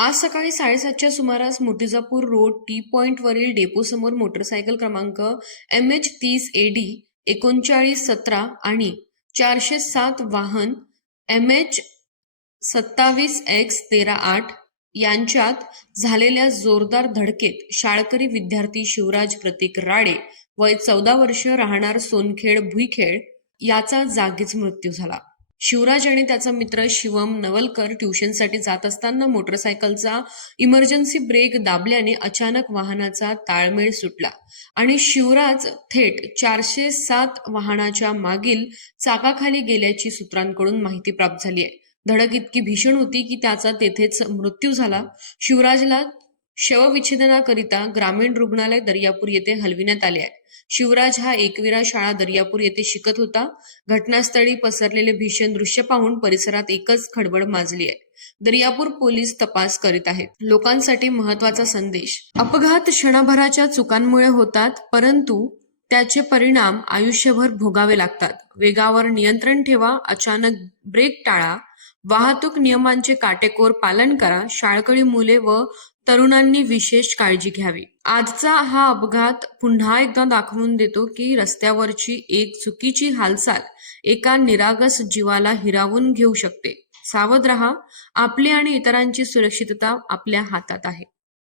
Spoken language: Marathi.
आज सकाळी साडेसातच्या सुमारास मुर्तिजापूर रोड टी पॉईंटवरील डेपोसमोर मोटरसायकल क्रमांक एम एच तीस ए डी एकोणचाळीस सतरा आणि चारशे सात वाहन एम एच सत्तावीस एक्स तेरा आठ यांच्यात झालेल्या जोरदार धडकेत शाळकरी विद्यार्थी शिवराज प्रतीक राडे वय चौदा वर्ष राहणार सोनखेड भुईखेड याचा जागीच मृत्यू झाला. शिवराज आणि त्याचा मित्र शिवम नवलकर ट्युशनसाठी जात असताना मोटरसायकलचा इमर्जन्सी ब्रेक दाबल्याने अचानक वाहनाचा ताळमेळ सुटला आणि शिवराज थेट चारशे सात वाहनाच्या मागील चाकाखाली गेल्याची सूत्रांकडून माहिती प्राप्त झाली आहे. धडक इतकी भीषण होती की त्याचा तेथेच मृत्यू झाला. शिवराजला शवविच्छेदनाकरिता ग्रामीण रुग्णालय दर्यापूर येथे हलविण्यात आले आहे. शिवराज हा एकविरा शाळा दर्यापूर येथे शिकत होता. घटनास्थळी पसरलेले भीषण दृश्य पाहून परिसरात एकच खडबड माजली आहे. दर्यापूर पोलीस तपास करीत आहेत. लोकांसाठी महत्त्वाचा संदेश. अपघात क्षणभराच्या चुकांमुळे होतात परंतु त्याचे परिणाम आयुष्यभर भोगावे लागतात. वेगावर नियंत्रण ठेवा अचानक ब्रेक टाळा वाहतूक नियमांचे काटेकोर पालन करा शाळकळी मुले व तरुणांनी विशेष काळजी घ्यावी. आजचा हा अपघात पुन्हा एकदा दाखवून देतो की रस्त्यावरची एक चुकीची हालचाल एका निरागस जीवाला हिरावून घेऊ शकते. सावध रहा आपली आणि इतरांची सुरक्षितता आपल्या हातात आहे.